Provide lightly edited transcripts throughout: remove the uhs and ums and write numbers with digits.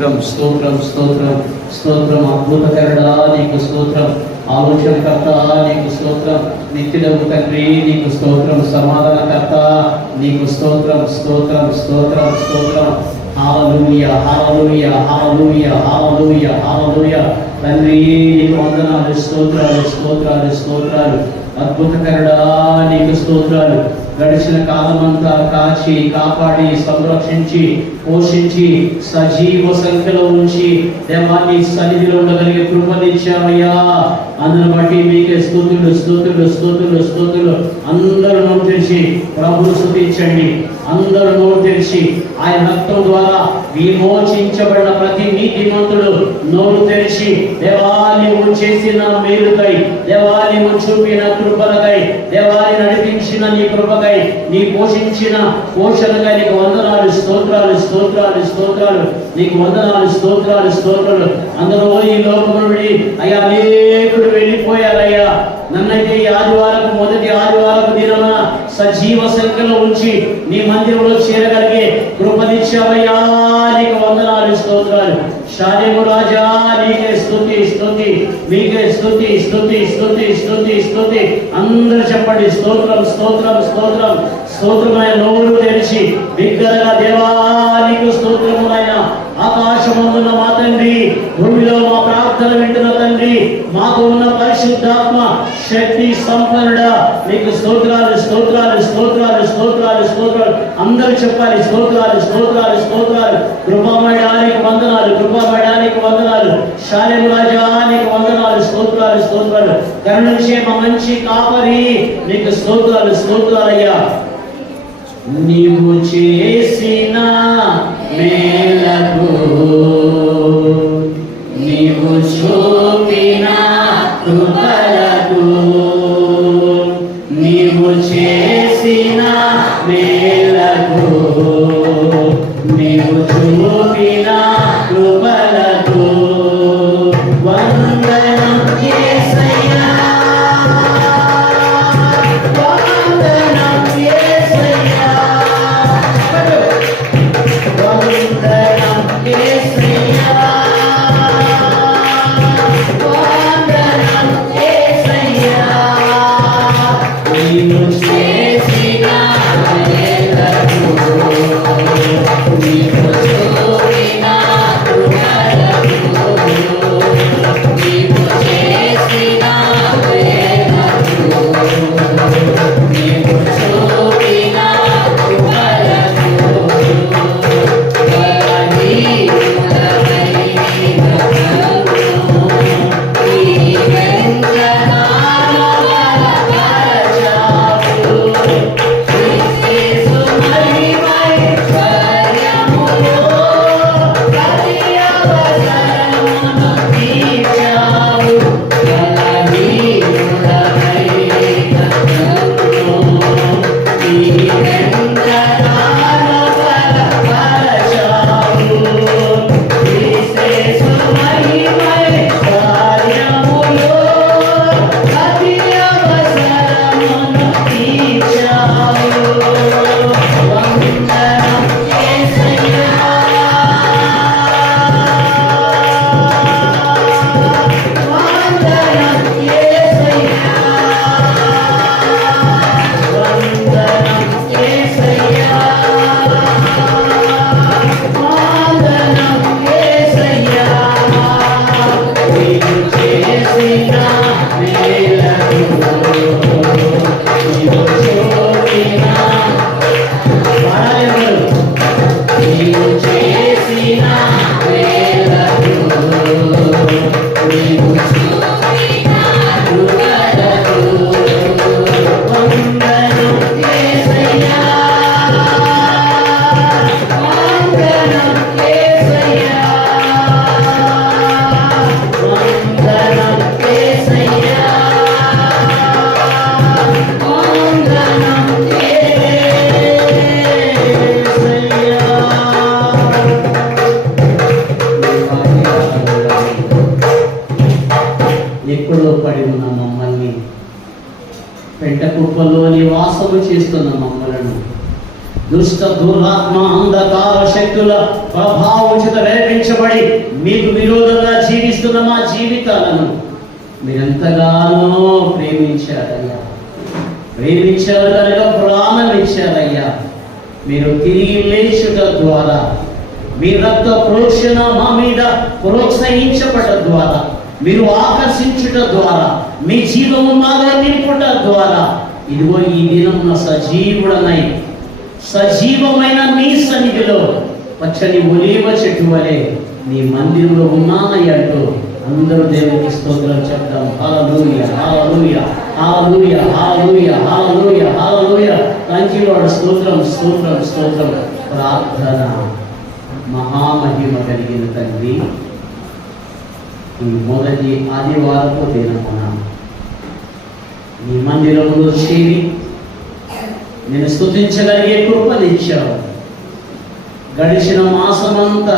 స్తోత్రం స్తోత్రం స్తోత్రం స్తోత్రం. అద్భుతకరుడా నీకు స్తోత్రం, ఆలోచనకర్త నీకు స్తోత్రం, నిత్యుడగు తండ్రి నీకు స్తోత్రం, సమాధానకర్త నీకు స్తోత్రం స్తోత్రం స్తోత్రం స్తోత్రం. హల్లెలూయా హల్లెలూయా హల్లెలూయా హల్లెలూయా హల్లెలూయా. తండ్రి నీకు వందనాలు, స్తోత్రాలు స్తోత్రాలు స్తోత్రాలు. అద్భుతకరుడా నీకు స్తోత్రాలు. గడిచిన కాలమంతా కాచి కాపాడి సంరక్షించి పోషించి సజీవ సంఖ్యలో ఉంచి దేవాన్ని సన్నిధిలో ఉండగలిగే కృపనిచ్చావయ్యా. అందును బట్టి మీకే స్తుతులు స్తుతులు స్తుతులు స్తుతులు. అందరూ నోరు తెరిచి ప్రభువు స్తుతించండి. అందరూ నోరు తెరిచి ఆయన రక్తం ద్వారా విమోచించబడిన ప్రతి నీతిమంతుడు నోరు తెరిచి దేవాన్ని చేసిన మేలుకై, దేవాన్ని చూపిన కృపలకై, దేవాన్ని నడిపించిన నీ కృపకై, నీ పోషించిన పోషణకై నీకు వందనాలు స్తోత్రాలు స్తోత్రాలు స్తోత్రాలు. నీకు వందనాలు స్తోత్రాలు స్తోత్రాలు. అందరూ ఈ లోకం నుండి అయ్యా అనేకుడు వెళ్ళిపోయారయ్యా. నన్నైతే ఈ ఆదివారం మొదటి ఆదివారం దినమున సజీవ సంఖ్యలో ఉంచి నీ మందిరంలో చేరగలిగే కృపనిచ్చావయ్యా. నీకు వందనాలు స్తోత్రాలు. శాలేము రాజా నీకే స్తుతి స్తుతి, మీకే స్తుతి స్తుతి స్తుతి స్తుతి స్తుతి. అందరూ చెప్పండి స్తోత్రం స్తోత్రం స్తోత్రం స్తోత్రమైన. నోరు తెరిచి బిగ్గరగా దేవా నీకు స్తోత్రములైన. ఆకాశమందున్న మా తండ్రి, భూమిలో మా ప్రార్థన వింటున్న తండ్రి, మాకు ఉన్న పరిశుద్ధాత్మ శక్తి సంపన్నుడా నీకు స్తోత్రాలు స్తోత్రాలు స్తోత్రాలు స్తోత్రాలు స్తోత్రాలు. అందరూ చెప్పాలి స్తోత్రాలు స్తోత్రాలు స్తోత్రాలు. కృపామయడానికి వందనాలు, కృపామయడానికి వందనాలు. శాలేము రాజా నీకు వందనాలు స్తోత్రాలు స్తోత్రాలు. కరుణించే మా మంచి కాపరి నీకు స్తోత్రాలు స్తోత్రాలయ్యా. నీవు చేసిన మేలకు, నీవు చూపిన కృపలకు, నీవు చేసిన మేలకు, నీవు చూపిన కృపలకు వందనం యేసయ్యా, వందనం యేసయ్యా, వందనం యేసయ్యా, వందనం యేసయ్యా. నీవు చేసిన మేలకు, నీవు చూపిన కృపలకు, నీవు చేసిన మేలకు, నీవు చూపిన కృపలకు పెంట కుప్పలో నివాసము చేస్తున్న మమ్మలను దుష్ట దురాత్మ అంధకార శక్తుల ప్రభావం చేత వేధించబడి మీకు విరోధంగా జీవిస్తున్న మా జీవితాలను మీరెంతగానో ప్రేమించారయ్యా. ప్రేమించారు కనుక ప్రాణం ఇచ్చారయ్యా. మీరు తిరిగి లేచుట ద్వారా, మీ రక్త ప్రోక్షణ మా మీద ప్రోత్సహించబడ్డ ద్వారా, మీరు ఆకర్షించుట ద్వారా, మీ జీవము మాలో నింపుట ద్వారా, ఇదిగో ఈ దినం సజీవుడనై సజీవమైన మీ సన్నిధిలో పచ్చని ఒలీవ చెట్టు వలె నీ మందిరంలో ఉన్నానని అంటూ అందరూ దేవునికి స్తోత్రం చెప్తాం. Hallelujah, hallelujah, hallelujah, hallelujah, hallelujah, hallelujah. Thank you Lord. స్తోత్రం, స్తోత్రం, స్తోత్రం. ప్రార్థన. మహామహిమ కలిగిన తండ్రి, ఈ మొదటి ఆదివారపు దినమున నీ మందిరంలో చేరి నేను స్తుతించగలిగే కృపనిచ్చావు. గడిచిన మాసమంతా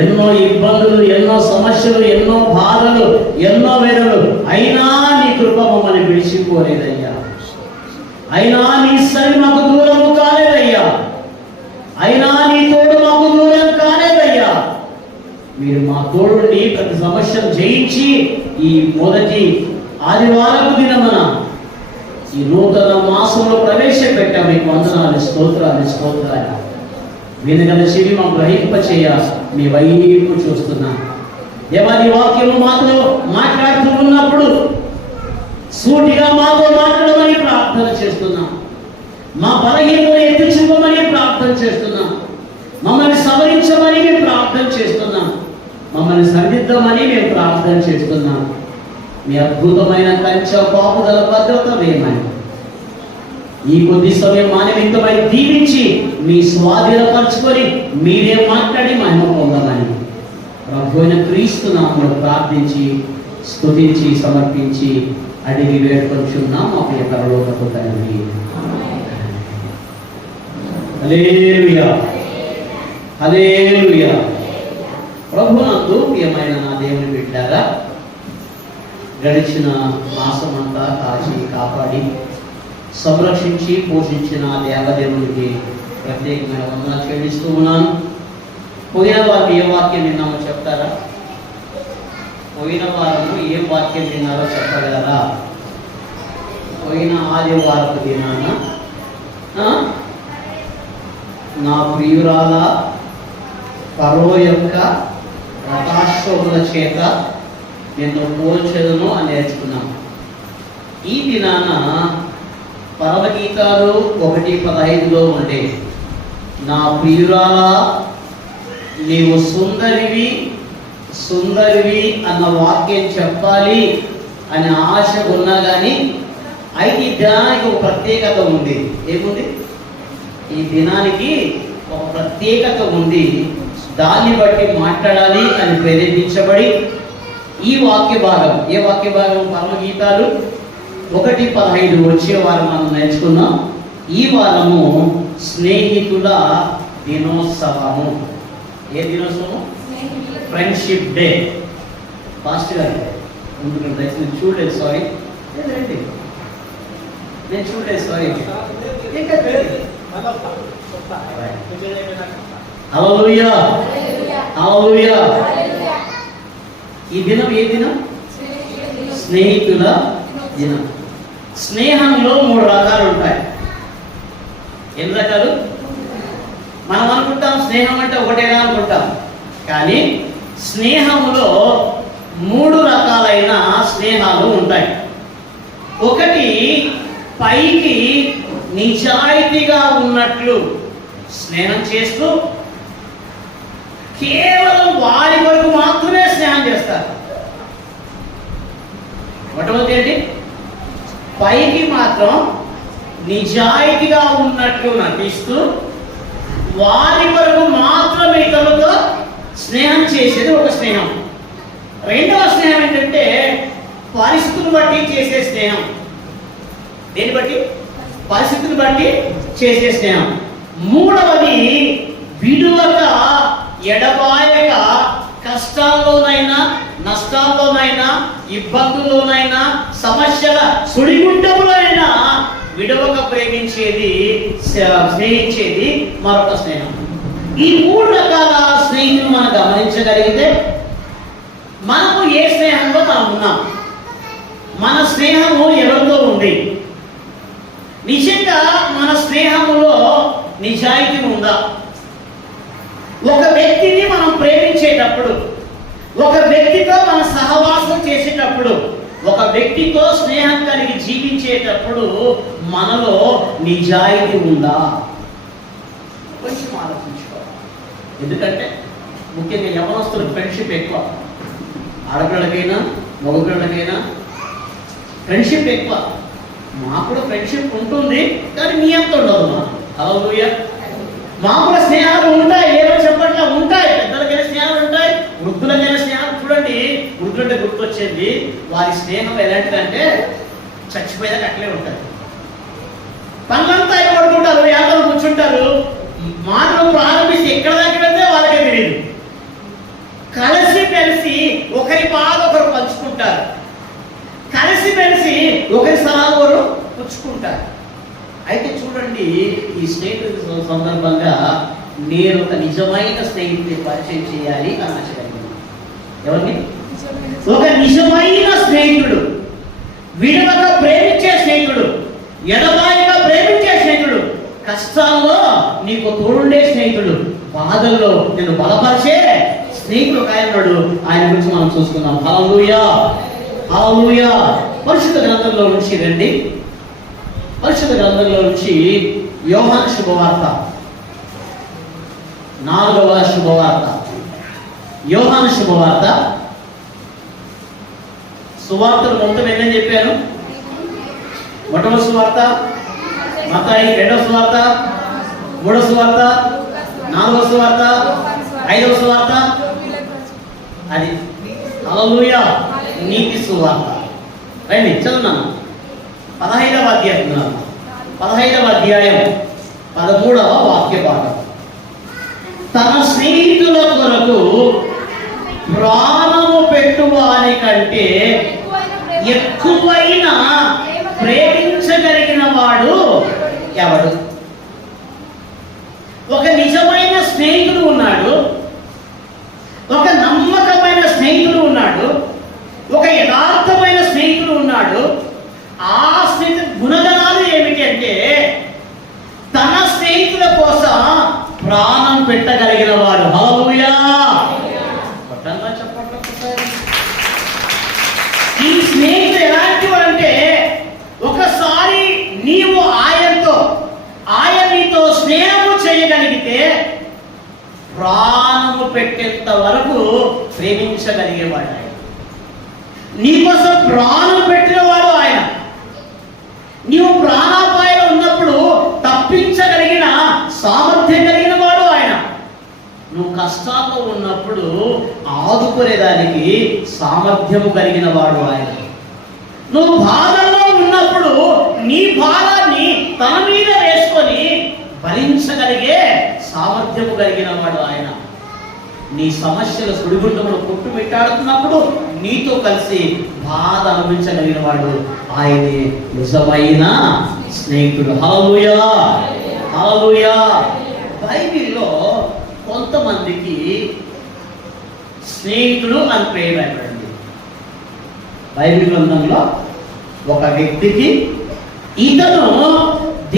ఎన్నో ఇబ్బందులు, ఎన్నో సమస్యలు, ఎన్నో బాధలు, ఎన్నో వేదనలు, అయినా నీ కృప మమ్మల్ని విడిచిపోలేదయ్యా. అయినా నీ సరి మాకు దూరము కాలేదయ్యా. అయినా నీ తోడు మాకు దూరం కాలేదయ్యా. మీరు మా తోడుని ప్రతి సమస్యను జయించి ఈ మొదటి ఆదివారపు దినమున ఈ నూతన మాసంలో ప్రవేశపెట్టా. మీకు వందనాలు, స్తోత్రాలు, స్తోత్రాలు. వినగల చెవి మాకు గ్రహింప చేయ మీ వైపు చూస్తున్నా. దేవాది వాక్యము మాతో మాట్లాడుతూ ఉన్నప్పుడు సూటిగా మాతో మాట్లాడమని ప్రార్థన చేస్తున్నా. మా బలహీనతను ఎత్తి చూపమని ప్రార్థన చేస్తున్నా. మమ్మల్ని సవరించమని మేము ప్రార్థన చేస్తున్నాం. మమ్మల్ని సరిదిద్దమని మేము ప్రార్థన చేస్తున్నాం. మీ అద్భుతమైన కంచె పాపుదల భద్రత వేయమని ఈ కొద్ది సమయం మానవికమై దీవించి మీ స్వాధీనపరచుకొని మీరే మాట్లాడి మహిమ పొందమని ప్రభు అయిన క్రీస్తు నామములో ప్రార్థించి స్తుతించి సమర్పించి అడిగి వేడుకొంచున్నాం మా ప్రియ పరలోకపు తండ్రి. హల్లెలూయా, హల్లెలూయా. ప్రభునందు ప్రియమైన నా దేవుని బిడ్డలారా, గడిచిన మాసమంతా కాచి కాపాడి సంరక్షించి పోషించిన దేవదేవునికి ప్రత్యేకమైన వందనాలు చెల్లిస్తూ ఉన్నాను. పోయిన వారం ఏ వాక్యం విన్నామో చెప్తారా? పోయిన వారము ఏ వాక్యం విన్నారో చెప్పగలరా? పోయిన ఆదివారపు దినాన నా ప్రియురాల ఫరో యొక్క రథాశ్వముల చేత నిన్ను పోల్చెదను అని నేర్చుకున్నాం. ఈ దినాన పరమగీతాలు 1:15లో ఉండే నా ప్రియురాల నీవు సుందరివి సుందరివి అన్న వాక్యం చెప్పాలి అనే ఆశ ఉన్నా కానీ అయితే ఈ దినానికి ఒక ప్రత్యేకత ఉంది. ఏముంది? ఈ దినానికి ఒక ప్రత్యేకత ఉంది. దాన్ని బట్టి మాట్లాడాలి అని ప్రేరేపించబడి ఈ వాక్య భాగం, ఏ వాక్య భాగం? పరమగీతాలు 1:15 వచ్చే వారం మనం నేర్చుకున్నాం. ఈ వారము స్నేహితుల దినోత్సవము. ఏ దినోత్సవం? Friendship day. ఫాస్ట్ గారు ఎందుకంటే నేను చూడలేదు, సారీ. నేను చూడలేదు, సారీ. హల్లెలూయా, హల్లెలూయా. ఈ దినం ఏ దినం? స్నేహితుల దినం. స్నేహంలో 3 రకాలు ఉంటాయి. ఎన్ని రకాలు? మనం అనుకుంటాం స్నేహం అంటే ఒకటేనా అనుకుంటాం, కానీ స్నేహంలో 3 రకాలైన స్నేహాలు ఉంటాయి. ఒకటి పైకి నిజాయితీగా ఉన్నట్లు స్నేహం చేస్తూ కేవలం వారి వరకు మాత్రమే స్నేహం చేస్తారు. మొట్టమొదటి ఏంటి? పైకి మాత్రం నిజాయితీగా ఉన్నట్లు నటిస్తూ వారి వరకు మాత్రమే ఇతరులతో స్నేహం చేసేది ఒక స్నేహం. రెండవ స్నేహం ఏంటంటే పరిస్థితులు బట్టి చేసే స్నేహం. దేన్ని బట్టి? పరిస్థితులు బట్టి చేసే స్నేహం. మూడవది విడువక ఎడబాయక కష్టాల్లోనైనా నష్టాల్లోనైనా ఇబ్బందుల్లోనైనా సమస్యల సుడిగుండంలోనైనా విడవక ప్రేమించేది, స్నేహించేది మరొక స్నేహం. ఈ 3 రకాల స్నేహితులు మనం గమనించగలిగితే మనము ఏ స్నేహంలో మనం ఉన్నాం, మన స్నేహము ఎవరితో ఉంది, నిజంగా మన స్నేహములో నిజాయితీ ఉందా? ఒక వ్యక్తిని మనం ప్రేమించేటప్పుడు, ఒక వ్యక్తితో మన సహవాసం చేసేటప్పుడు, ఒక వ్యక్తితో స్నేహం కలిగి జీవించేటప్పుడు మనలో నిజాయితీ ఉందా? కొంచెం ఆలోచించుకోవాలి. ఎందుకంటే ముఖ్యంగా యవనస్తులకు ఫ్రెండ్షిప్ ఎక్కువ, ఆడపిల్లలకైనా మగపిల్లలకైనా ఫ్రెండ్షిప్ ఎక్కువ. మాకు కూడా ఫ్రెండ్షిప్ ఉంటుంది, కానీ మీ అంత ఉండదు. హల్లెలూయా. మాకు కూడా స్నేహాలు ఉంటాయి, ఏదో చెప్పట్లా ఉంటాయి. పెద్దలకైనా స్నేహాలు ఉంటాయి, వృద్ధులకైనా స్నేహాలు. చూడండి, వృద్ధులంటే గుర్తొచ్చేది, వారి స్నేహం ఎలాంటిదంటే చచ్చిపోయేదాకా అట్లే ఉంటుంది. పనులంతా పడుకుంటారు, యాదలు కూర్చుంటారు, మాటలు ప్రారంభిస్తే ఎక్కడ దాకా వెళ్తే వాళ్ళకే తెలియదు. కలిసి కలిసి ఒకరి బాధ ఒకరు పంచుకుంటారు, కలిసి కలిసి ఒకరి సలహాలు ఒకరు పుచ్చుకుంటారు. అయితే చూడండి, ఈ స్నేహితుల సందర్భంగా నేను ఒక నిజమైన స్నేహితుడిని పరిచయం చేయాలి అని ఆశగలిగింది. ఎవరిని? ఒక నిజమైన స్నేహితుడు, విడవక ప్రేమించే స్నేహితుడు, ఎడబాయిగా ప్రేమించే స్నేహితుడు, కష్టాల్లో నీకు తోడుండే స్నేహితుడు, బాధల్లో నేను బలపరిచే స్నేహితుడు ఆయనడు. ఆయన గురించి మనం చూసుకుందాం. హల్లెలూయా, హల్లెలూయా. పరిశుద్ధ గ్రంథంలో నుంచి రండి. పరిశుద్ధ గ్రంథంలో నుంచి యోహాను శుభవార్త, 4వ శుభవార్త. యోహాను శుభవార్త. సువార్తలు మొత్తం ఎన్నని చెప్పాను? మొట్టమొదటి సువార్త మత్తయి, 2వ సువార్త, 3వ సువార్త, 4వ సువార్త, 5వ సువార్త. అది హల్లెలూయా, నీతి సువార్త. రండి చదువున్నాను. 15వ అధ్యాయం, 15వ అధ్యాయం 13వ వాక్య భాగం. తన స్నేహితుల కొరకు ప్రాణము పెట్టువాని కంటే ఎక్కువైన ప్రేమించగలిగిన వాడు ఎవడు? ఒక నిజమైన స్నేహితుడు ఉన్నాడు, ఒక నమ్మకమైన స్నేహితుడు ఉన్నాడు, ఒక యథార్థమైన స్నేహితుడు ఉన్నాడు. ఆ స్నేహితుడు గుణగణాలు ఏమిటి అంటే, తన స్నేహితుల కోసం ప్రాణం పెట్టగలిగిన వాడు. హల్లెలూయా. ఈ స్నేహితుడు ఎలాంటి వాడంటే, ఒకసారి నీవు ఆయనతో, ఆయన నీతో స్నేహము చేయగలిగితే ప్రాణము పెట్టేంత వరకు ప్రేమించగలిగేవాడు ఆయన. నీకోసం ప్రాణం పెట్టినవాడు ఆయన. నీవు ప్రాణాపాయంలో ఉన్నప్పుడు తప్పించగలిగిన సామర్థ్యం కలిగిన వాడు ఆయన. నువ్వు కష్టాల్లో ఉన్నప్పుడు ఆదుకునేదానికి సామర్థ్యము కలిగిన వాడు ఆయన. నువ్వు బాధల్లో ఉన్నప్పుడు నీ భారాన్ని తన మీద వేసుకొని భరించగలిగే సామర్థ్యము కలిగిన వాడు ఆయన. నీ సమస్యల సుడిగుండమును కొట్టుమిట్టాడుతున్నప్పుడు నీతో కలిసి బాధ అనుభవించగలిగిన వాడు ఆయనే నిజమైన స్నేహితుడు. హల్లెలూయా, హల్లెలూయా. బైబిల్లో కొంతమందికి స్నేహితుడు అని పేరు రాయబడింది. బైబిల్ గ్రంథంలో ఒక వ్యక్తికి ఇతను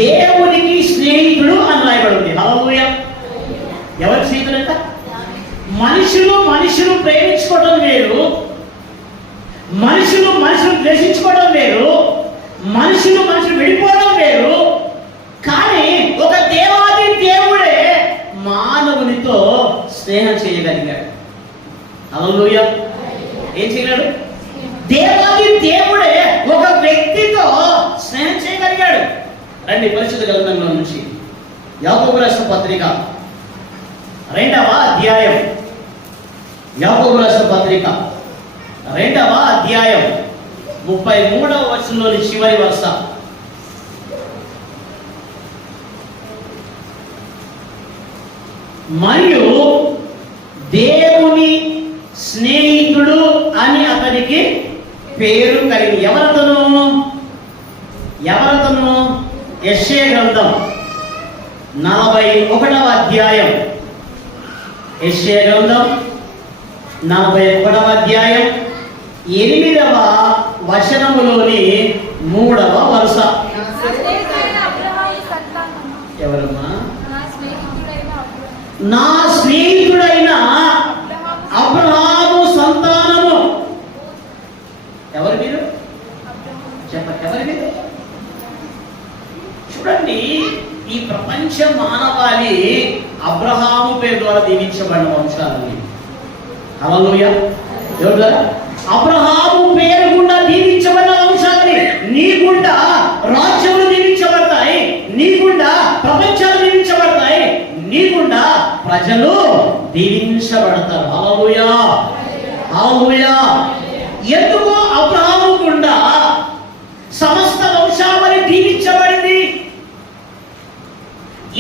దేవునికి స్నేహితుడు అని రాయబడింది. హల్లెలూయా. ఎవరి స్నేహితుడు అంట? మనుషులు ప్రేమించుకోవడం వేరు, మనుషులు ద్వేషించుకోవడం వేరు, మనుషులు విడిపోవడం వేరు. కానీ ఒక దేవాది దేవుడే మానవునితో స్నేహం చేయగలిగాడు. హల్లెలూయా. ఏం చేయగలడు? దేవాది దేవుడే ఒక వ్యక్తితో స్నేహం చేయగలిగాడు. రండి పరిశుద్ధ గ్రంథంలో నుంచి యాకోబు రాసిన పత్రిక 2వ అధ్యాయం, యాకోబు రాసిన పత్రిక 2వ అధ్యాయం 33వ వచనంలోని చివరి వరుస. మరియు దేవుని స్నేహితుడు అని అతనికి పేరు కలిగి. ఎవరతను? యెషయా గ్రంథం 41వ అధ్యాయం. యెషయా గ్రంథం 41వ అధ్యాయం 8వ వచనములోని 3వ వరుస. ఎవరమ్మా? నా స్నేహితుడైన అబ్రహాము సంతానము. ఎవరు మీరు? చెప్పండి, ఎవరు మీరు? చూడండి, ఈ ప్రపంచ మానవాళి అబ్రహాము పేరు ద్వారా దీవించబడిన వంశాలని. హల్లెలూయా. ఎవరు ద్వారా? అబ్రహాము పేరు గుండా దీవించబడిన వంశాలని. నీ గుండా రాజ్యాలు దీవించబడతాయి, నీ గుండా ప్రపంచాలు దీవించబడతాయి, నీ గుండా ప్రజలు దీవించబడతారు. హల్లెలూయా, హల్లెలూయా. ఎందుకు అబ్రహాము గుండా సమస్త వంశావళి దీవించబడింది?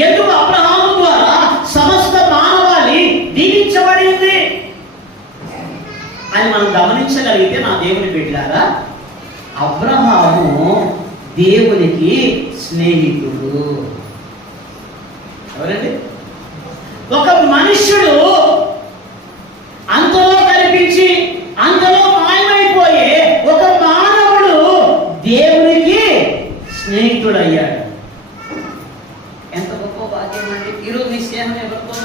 ఎందుకు అబ్రహాము ద్వారా సమస్త మానవాళి దీవించబడింది అని మనం గమనించగలిగితే, నా దేవుని బిడ్డలారా, అబ్రహాము దేవునికి స్నేహితుడు. ఎవరండి? ఒక మనుష్యుడు అంతలో కనిపించి అంతలో మాయమైపోయే ఒక మానవుడు దేవునికి స్నేహితుడయ్యాడు. ఎంత గొప్ప భాగ్యం అండి! ఈరోజు నీ స్నేహం ఎవరితో?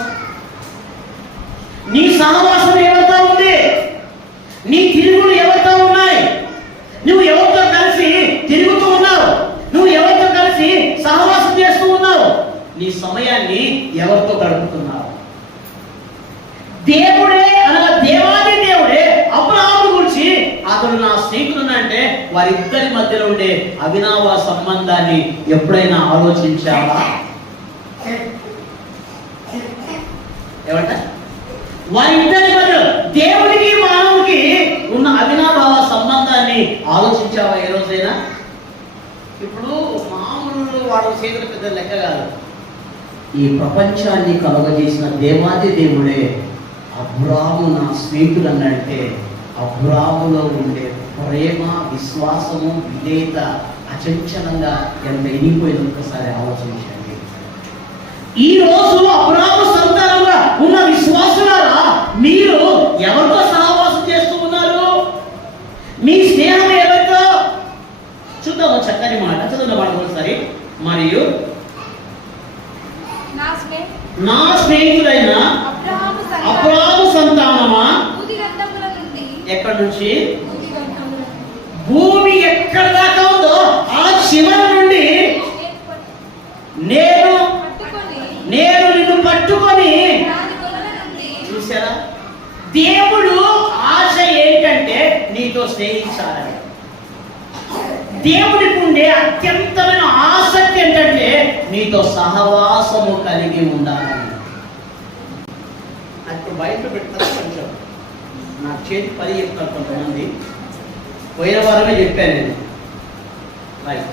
నీ సహవాసం ఎవరితో ఉంది? నీ తిరుగులు ఎవరితో ఉన్నాయి? నువ్వు ఎవరితో కలిసి తిరుగుతూ ఉన్నావు? నువ్వు ఎవరితో కలిసి సహవాసం చేస్తూ ఉన్నావు? నీ సమయాన్ని ఎవరితో గడుపుతున్నావు? దేవుడే అనగా దేవాది దేవుడే అబ్రహాము గురించి అతడు నా స్నేహితుడు అంటే వారిద్దరి మధ్యలో ఉండే అవినావ సంబంధాన్ని ఎప్పుడైనా ఆలోచించావా? ఏమంట? వారిద్దరి మధ్య దేవుడికి మానవుడికి ఉన్న అవినాభావ సంబంధాన్ని ఆలోచించావా ఏ రోజైనా? ఇప్పుడు మామూలు వాడు చేతులు పెద్ద లెక్క కాదు. ఈ ప్రపంచాన్ని కలుగజేసిన దేవాది దేవుడే అబ్రాము నా స్నేహితుడు అన్నట్టే అబ్రాములో ఉండే ప్రేమ, విశ్వాసము, విధేయత అచంచలంగా ఎంత ఎనిగిపోయింది ఒక్కసారి ఆలోచించండి. ఈ రోజు అబ్రాము సంతానంగా ఉన్న విశ్వాసులారా, మీరు ఎవరితో సహవాసం చేస్తూ ఉన్నారు? మీ స్నేహం ఎవరితో? చూద్దాము చక్కని మాట, చదువుల మాట ఒకసారి. మరియు నా స్నేహితుడైన అబ్రహాము సంతానమా, ఎక్కడి నుంచి? భూమి ఎక్కడ దాకా ఉందో ఆ చివరి నుండి నేను నిన్ను పట్టుకొని. చూసారా? దేవుడు ఆశ ఏంటంటే నీతో స్నేహించాలని. దేవుడికి ఉండే అత్యంతమైన ఆసక్తి ఏంటంటే నీతో సహవాసము కలిగి ఉండాలని. అది బయట పెడతారు. కొంచెం నా చేతి పని చెప్తారు కొంతమంది. పోయిన వారమే చెప్పాను నేను. రైట్,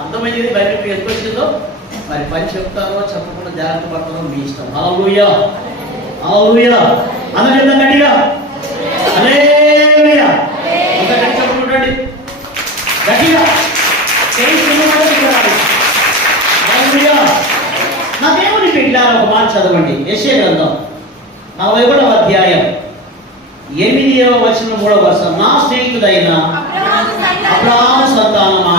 అర్థమైంది బయటకు ఎందుకు వచ్చిందో. మరి పని చెప్తారో చెప్పకుండా జాగ్రత్త పడతారో మీ ఇష్టం. హల్లెలూయా, హల్లెలూయా. అందరూ గట్టిగా హల్లెలూయా. ఒకటి చెప్పుకుంటండి గట్టిగా. నా దేవుని బిడ్డలారా, ఒక మాట చదవండి. యెషయా గ్రంథం 41వ అధ్యాయం 8వ వచనం 3వ వరుస. నా స్నేహితుడైన అబ్రహాము సంతానమా,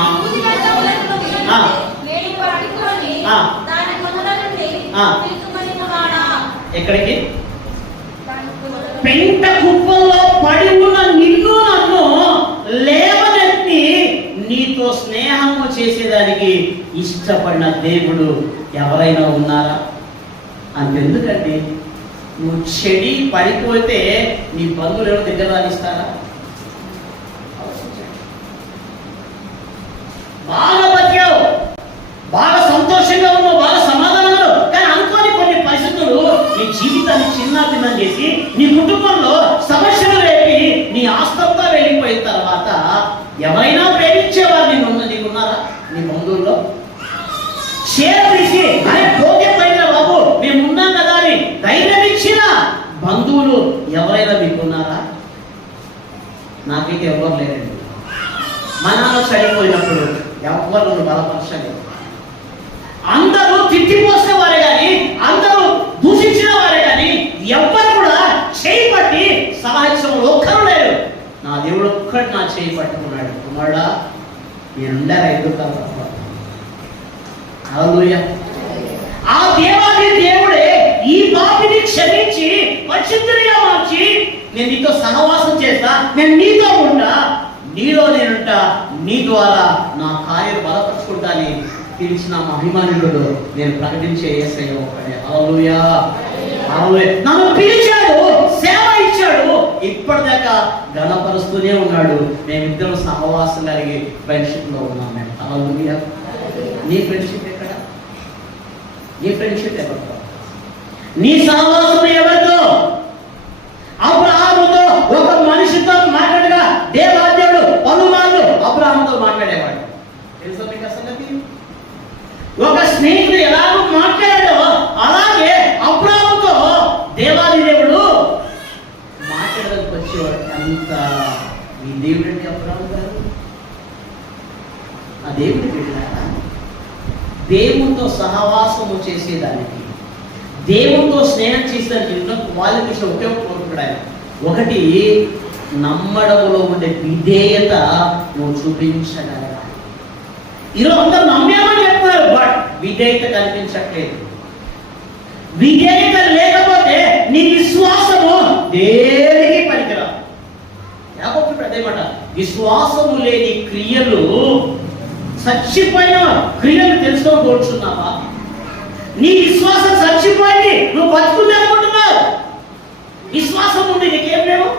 ఎక్కడికి? పెంట కుప్పంలో పడి ఉన్న నిన్ను నన్ను లేవనెత్తి నీతో స్నేహము చేసేదానికి ఇష్టపడిన దేవుడు ఎవరైనా ఉన్నారా? అంతెందుకండి, నువ్వు చెడి పడిపోతే నీ బంధువులు ఎవరు దగ్గర రానిస్తారా? బాగా బతికావు, బాగా సంతోషంగా ఉన్నావు, బాగా సమాధానంగా, కానీ అనుకోని కొన్ని పరిస్థితులు నీ జీవితాన్ని చిన్నాభిన్నం చేసి నీ కుటుంబంలో సమస్యలు రేపి నీ ఆస్తంతా వెళ్ళిపోయిన తర్వాత ఎవరైనా ప్రేమించేవారు నీకున్నారా? నీ బంధువుల్లో చేసి అరే పోతే బాబు మేము ఉన్నాం కదా అని ధైర్యం ఇచ్చిన బంధువులు ఎవరైనా మీకున్నారా? నాకైతే ఎవరు లేరండి. మా నాన్న చనిపోయినప్పుడు ఎవరు బలపరచలేదు. అందరూ తిట్టిపోసిన వారే కానీ, అందరూ దూషించిన వారే కానీ ఎవ్వరు కూడా చేయి పట్టి సహాయించడం ఒక్కరు లేరు. నా దేవుడు ఒక్కడు నా చేయి పట్టుకున్నాడు. కుమారుడా మీరుండారా ఎందుకు తప్ప. హల్లెలూయా. ఆ దేవాది దేవుడే ఈ పాపిని క్షమించి పరిశుద్ధునిగా మార్చి, నేను నీతో సహవాసం చేస్తా, నేను నీతో ఉంటా, నీలో నేనుంటా, నీ ద్వారా నా కార్యం బలపరుచుకుంటాని పిలిచిన మహిమానుడు నేను ప్రకటించే యేసయ్య ఒక్కడే. హల్లెలూయా. హల్లెలూయా. నన్ను పిలిచాడు, సేవ ఇచ్చాడు, ఇప్పటిదాకా ఘనపరుస్తూనే ఉన్నాడు. మేమిద్దరం సహవాసం కలిగి ఫ్రెండ్షిప్ లో ఉన్నాం. హల్లెలూయా. నీ ఫ్రెండ్షిప్ ఎక్కడ? నీ ఫ్రెండ్షిప్ ఎవరితో? నీ సహవాసం ఎవరితో? అబ్రహాముతో ఒక మనిషితో మాట్లాడగా దేవాదేవుడు పలుమార్లు అబ్రహాముతో మాట్లాడేవాడు. తెలుసా మీకు అసలు? ఒక స్నేహితుడు ఎలాగో మాట్లాడాడో అలాగే అబ్రహాముతో దేవాది దేవుడు మాట్లాడడానికి వచ్చేవాడు. అంత ఈ దేవుడు అంటే అబ్రహాము గారు ఆ దేవుడి బిడ్డలారా, దేవునితో సహవాసము చేసేదానికి, దేవునితో స్నేహం చేసేదానికి ఎన్నో క్వాలిఫికేషన్ ఉపయోగపడుతున్నాడు. ఒకటి, నమ్మడంలో ఉండే విధేయత నువ్వు చూపించగలగాలి. ఈరోజు అందరూ నమ్మామని చెప్తున్నారు, బట్ విధేయత కనిపించట్లేదు. విధేయత లేకపోతే నీ విశ్వాసము దేనికి పనికిరాదు. యాకోబు అదేమాట, విశ్వాసము లేని క్రియలు చచ్చిపోయిన క్రియలు తెలుసుకొని కూర్చున్నావా? నీ విశ్వాసం చచ్చిపోయింది, నువ్వు బతుకుంది అనుకుంటున్నావు. విశ్వాసం ఉంది, నీకేం లేవు,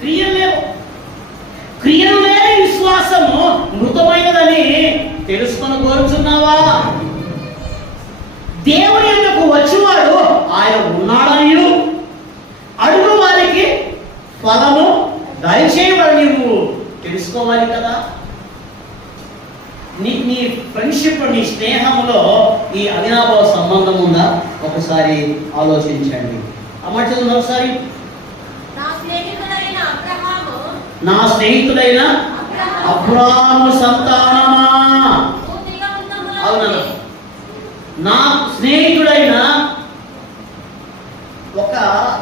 క్రియలు లేవు. క్రియలు లేని విశ్వాసము మృతమైనదని తెలుసుకొని కోరుచున్నావా? దేవుని యొద్దకు వచ్చేవాడు ఆయన ఉన్నాడని, అడుగు వారికి ఫలము దయచేయబడి నువ్వు తెలుసుకోవాలి కదా. నీ ఫ్రెండ్షిప్, నీ స్నేహంలో ఈ అవినాభావ సంబంధం ఉందా? ఒకసారి ఆలోచించండి. అమ్మ చదువు ఒకసారి. నా స్నేహితుడైన అబ్రాహాము సంతానమా. అవునా? నా స్నేహితుడైన ఒక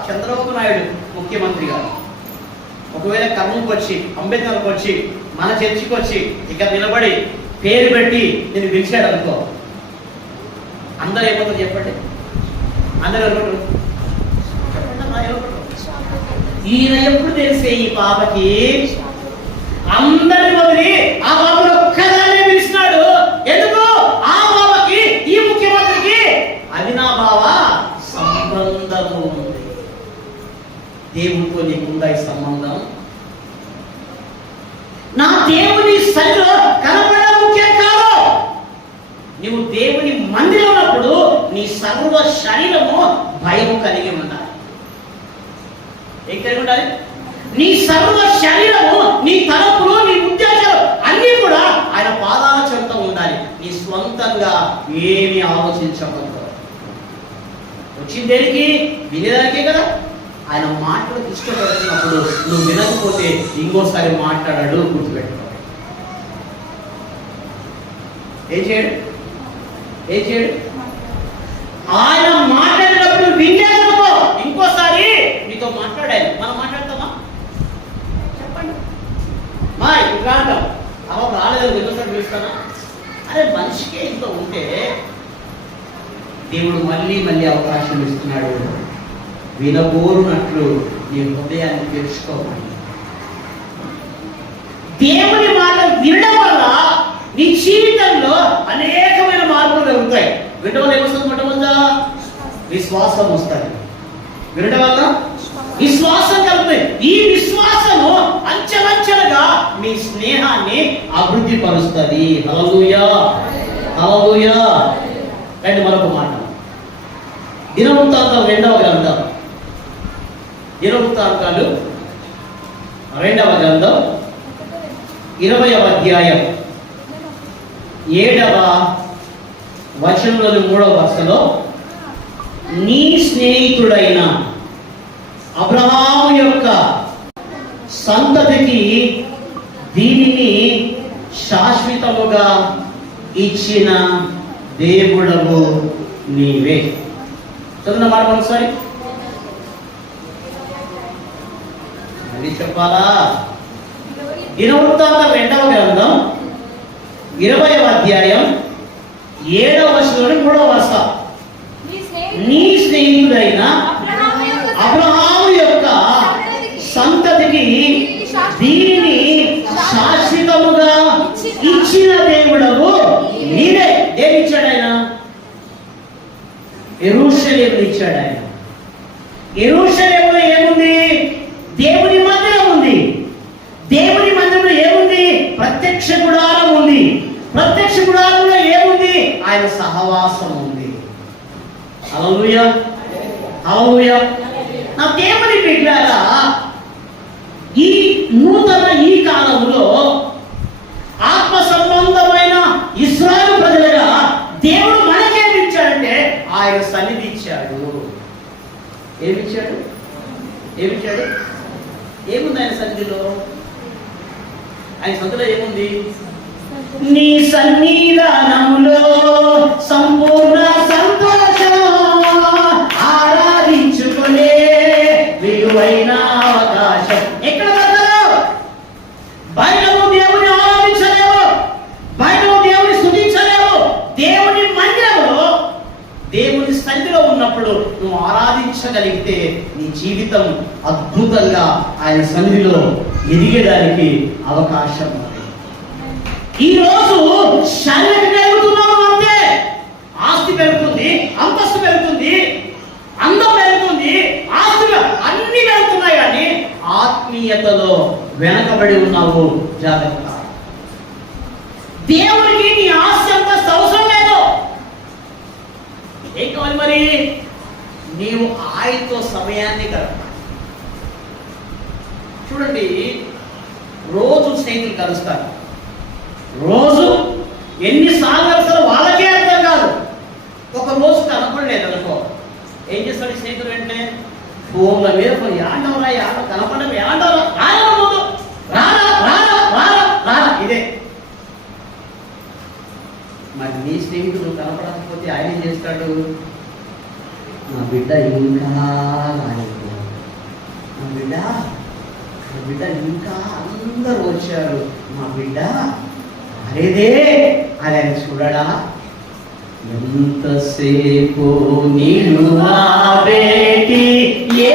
చంద్రబాబు నాయుడు ముఖ్యమంత్రి గారు ఒకవేళ కర్నూలుకి వచ్చి, అంబేద్కర్కి వచ్చి, మన చర్చికి వచ్చి ఇక్కడ నిలబడి పేరు పెట్టి నేను పిలిచాడు అనుకో, అందరూ ఏమవుతుంది చెప్పండి? అందరూ అనుకుంటారు, ఈయన ఎప్పుడు తెలిసే ఈ పాపకి అందరి వదిలి ఆ బాబుని ఒక్కదాన్ని పిలిచినాడు. ఎందుకు? ఆ బాబకి ఈ ముఖ్యమంత్రికి అవినాభావ సంబంధము ఉంది. దేవుడితో నీకుందా ఈ సంబంధం? నా దేవుని సన్నిధిలో కనపడడం ముఖ్యం కాదు. నువ్వు దేవుని మందిరం ఉన్నప్పుడు నీ సర్వ శరీరము భయం కలిగి ఉండాలి. ఏం కలిగి ఉండాలి? నీ సర్వ శరీరము, నీ తలపులు, నీ ఉద్దేశాలు అన్నీ కూడా ఆయన పాదాల చెంత ఉండాలి. నీ స్వంతంగా ఏమి ఆలోచించకూడదు. వచ్చిందేనికి వినేదానికే కదా. ఆయన మాటలు ఇష్టపడుతున్నప్పుడు నువ్వు వినకపోతే ఇంకోసారి మాట్లాడాడు, గుర్తుపెట్టుకో. ఏం చేయడు? ఏం చేయడు? ఆయన మాట్లాడినప్పుడు వినేదనుకో, ఇంకోసారి నీతో మాట్లాడాలి. మనం మాట్లాడతామా? చెప్పండి. మా ఇంకా అంటాం, అవ రాలేదు ఇంకోసారి పిలుస్తానా? అరే మనిషికే ఇంత ఉంటే దేవుడు మళ్ళీ మళ్ళీ అవకాశం ఇస్తున్నాడు. వినబోరునట్లు నీ హృదయాన్ని తెలుసుకోవాలి. దేవుని మాట వినడం వల్ల నీ జీవితంలో అనేకమైన మార్పులు జరుగుతాయి. వినడం వల్ల ఏమొస్తుంది? మొట్టమొదట విశ్వాసం వస్తుంది. వినడం వల్ల విశ్వాసం కలుగుతుంది. ఈ విశ్వాసము అంచెలంచెలుగా మీ స్నేహాన్ని అభివృద్ధి పరుస్తుంది. హల్లెలూయా, హల్లెలూయా. రండి మరొక మాట. దినవృత్తాంతాలు 2వ గ్రంథం, దినవృత్తాంతాలు 2వ గ్రంథం 20వ అధ్యాయం 7వ వచనంలోని 3వ వరుసలో, నీ స్నేహితుడైన అబ్రహాము యొక్క సంతతికి దీనిని శాశ్వతముగా ఇచ్చిన దేవుడవు నీవే. చదువున మాట ఒకసారి అది చెప్పాలా? దినవృత్తాంతం 2వ గ్రంథం 20వ అధ్యాయం 7వ వచనంలోని 3వ వచనం. నీ స్నేహితుడైన అబ్రహాము యొక్క సంతతికి దీనిని శాశ్వతముగా ఇచ్చిన దేవుడవు నీవే. ఏమిచ్చాడు ఆయన? యెరూషలేమును ఇచ్చాడు ఆయన. యెరూషలేములో ఏముంది? దేవుని మందిరం ఉంది. దేవుని మందిరంలో ఏముంది? ప్రత్యక్ష గుడారం ఉంది. ప్రత్యక్ష గుడారంలో ఏముంది? ఆయన సహవాసం ఉంది. హల్లెలూయా, హల్లెలూయా. నా దేవుని బిడ్డలారా, ఈ కాలంలో ఆత్మ సంబంధమైన ఇశ్రాయేలు ప్రజలుగా దేవుడు మనకేమి ఇచ్చాడంటే ఆయన సన్నిధి ఇచ్చాడు. ఏమిచ్చాడు? ఏమిచ్చాడు? ఏముంది ఆయన సన్నిధిలో? ఆయన సన్నిధిలో ఏముంది? నీ సన్నిధానములో సంపూర్ణ సంతోషం, ఆరాధించుకునే విలువైన అవకాశం. ఎక్కడ పడతారు? బయట దేవుని ఆరాధించలేవు, బయట దేవుని స్తుతించలేవు. దేవుని మందిరంలో దేవుని సన్నిధిలో ఉన్నప్పుడు నువ్వు ఆరాధించగలిగితే నీ జీవితం అద్భుతంగా ఆయన సన్నిధిలో ఎదిగేదానికి అవకాశం ఉంది. ఈ రోజు శారీరక పెరుగుతున్నాము అంతే, ఆస్తి పెరుగుతుంది, అంతస్తు పెరుగుతుంది, అందం పెరుగుతుంది, ఆస్తులు అన్ని పెరుగుతున్నాయి, కానీ ఆత్మీయతలో వెనకబడి ఉన్నావు. జాగ్రత్త. దేవునికి నీ ఆస్తి అంతస్తు అవసరం లేదు. ఏం కావాలి మరి? నీవు ఆయనతో సమయాన్ని గడపాలి. చూడండి, రోజు స్నేహితులు కలుస్తారు. రోజు ఎన్నిసార్లు కలుస్తారో వాళ్ళకే అర్థం కాదు. ఒక రోజు కనపడలేదు అనుకో, ఏం చేస్తాడు స్నేహితుడు? వెంటనే ఫోన్ల మీద ఫోన్, యాండవరా యాడ కనపడదు, యాండవరా రారా ఇదే. మరి నీ స్నేహితుడు కనపడకపోతే ఆయన ఏం చేస్తాడు? నా బిడ్డ ఇంకా రాలేదు, నా బిడ్డ ఇంకా అందరూ వచ్చారు, మా బిడ్డ అరేదే అది ఆయన చూడడా? ఎంతసేపు నీళ్ళు బేటి ఏ